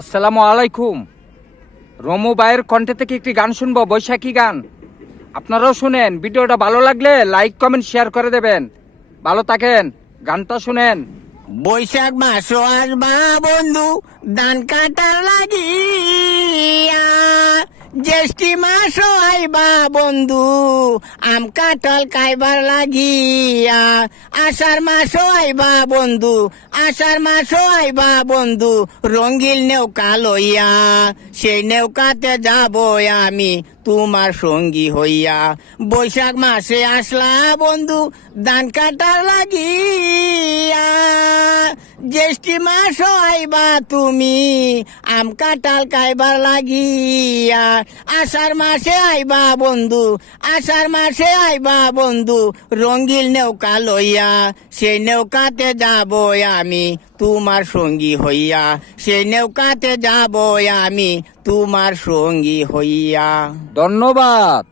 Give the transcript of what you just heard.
আসসালামু আলাইকুম। রমু ভাইয়ের কণ্ঠে থেকে একটি গান শুনবো, বৈশাখী গান। আপনারাও শুনেন। ভিডিওটা ভালো লাগলে লাইক কমেন্ট শেয়ার করে দেবেন। ভালো থাকেন, গানটা শুনেন। বৈশাখ মাস আসবা বন্ধু ধান কাটার লাগিয়া, জ্যৈষ্ঠী মাস আইবা বন্ধু আম কাঁঠাল খাইবার লাগিয়া, আষাঢ় মাস আইবা বন্ধু, আষাঢ় মাস আইবা বন্ধু রঙ্গিল নৌকা লইয়া, সেই নৌকাতে যাব আমি তোমার সঙ্গী হইয়া। বৈশাখ মাসে আসলা বন্ধু ধান কাটার লাগিয়া, জ্যৈষ্ঠী মাস আইবা তুমি আম কাঁঠাল খাইবার লাগিয়া, আষাঢ় মাসে আইবা বন্ধু, আষাঢ় মাসে আইবা বন্ধু রঙ্গিল নৌকা লইয়া, সেই নৌকাতে যাব আমি তোমার সঙ্গী হইয়া, সেই নৌকাতে যাব আমি তোমার সঙ্গী হইয়া। ধন্যবাদ।